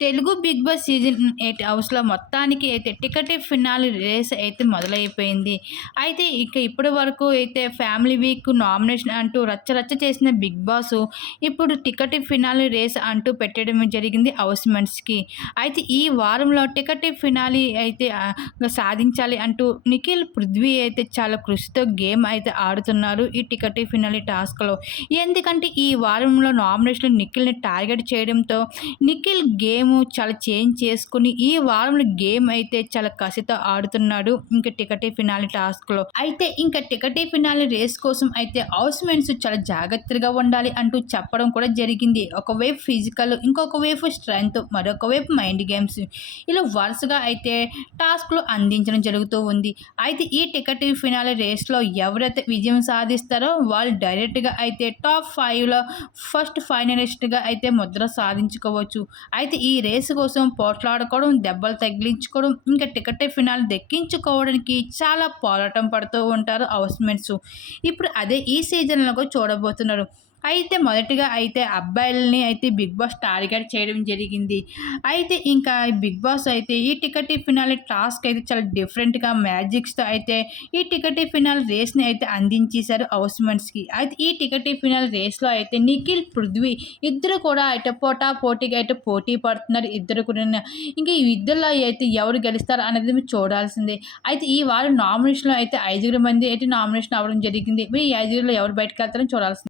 Telugu 'big boss' season 8 హౌస్‌లో మొత్తానికి అయితే టికెట్ ఫినాలే రేస్ అయితే మొదలైపోయింది. అయితే ఇక ఇప్పటి వరకు అయితే ఫ్యామిలీ వీక్ నామినేషన్ అంటూ రచ్చ రచ్చ చేసిన 'బిగ్ బాస్' ఇప్పుడు టికెట్ ఫినాలే రేస్ అంటూ పెట్టడం జరిగింది హౌస్‌మేట్స్‌కి. అయితే ఈ వారంలో టికెట్ ఫినాలే అయితే సాధించాలి అంటూ నిఖిల్, పృథ్వీ అయితే చాలా కృషితో గేమ్ అయితే ఆడుతున్నారు ఈ టికెట్ ఫినాలే టాస్క్‌లో. ఎందుకంటే ఈ వారంలో నామినేషన్‌లో నిఖిల్‌ని టార్గెట్ చేయడంతో నిఖిల్ గేమ్ చాలా చేంజ్ చేసుకొని ఈ వారంలో గేమ్ అయితే చాలా కసితో ఆడుతున్నాడు. ఇంకా టికెట్ ఫినాలే టాస్క్‌లో. అయితే ఇంకా టికెట్ ఫినాలే రేస్ కోసం అయితే హౌస్‌మేట్స్ చాలా జాగ్రత్తగా ఉండాలి అంటూ చెప్పడం కూడా జరిగింది. ఒకవైపు ఫిజికల్, ఇంకొక వైపు స్ట్రెంగ్త్, మరొక వైపు మైండ్ గేమ్స్ ఇలా వరుసగా అయితే టాస్క్‌లు అందించడం జరుగుతూ ఉంది. అయితే ఈ టికెట్ ఫినాలే రేస్‌లో ఎవరైతే విజయం సాధిస్తారో వాళ్ళు డైరెక్ట్‌గా అయితే టాప్ 5లో ఫస్ట్ ఫైనలిస్ట్‌గా అయితే ముద్ర సాధించుకోవచ్చు. అయితే ఈ రేసు కోసం పోట్లాడుకోవడం, దెబ్బలు తగిలించుకోవడం, ఇంకా టికెట్ ఫినాలే దక్కించుకోవడానికి చాలా పోరాటం పడుతూ ఉంటారు హౌస్‌మేట్స్. ఇప్పుడు అదే ఈ సీజన్‌లో కూడా చూడబోతున్నారు. అయితే మొదటిగా అయితే అబ్బాయిలని అయితే 'బిగ్ బాస్' టార్గెట్ చేయడం జరిగింది. అయితే ఇంకా 'బిగ్ బాస్' అయితే ఈ టికెట్ ఫినాలే టాస్క్ అయితే చాలా డిఫరెంట్‌గా మ్యాజిక్స్‌తో అయితే ఈ టికెట్ ఫినాలే రేస్‌ని అయితే అందించేశారు హౌస్‌మేట్స్‌కి. అయితే ఈ టికెట్ ఫినాలే రేస్‌లో అయితే నిఖిల్, పృథ్వీ ఇద్దరు కూడా అయితే పోటాపోటీగా అయితే పోటీ పడుతున్నారు ఇద్దరు కూడాను. ఇంకా ఈ ఇద్దరిలో అయితే ఎవరు గెలుస్తారు అనేది మీరు చూడాల్సిందే. అయితే ఈ వారం నామినేషన్‌లో అయితే 5 మంది అయితే నామినేషన్ అవ్వడం జరిగింది. మరి ఈ 5లో ఎవరు బయటకెళ్తారో చూడాల్సిందే.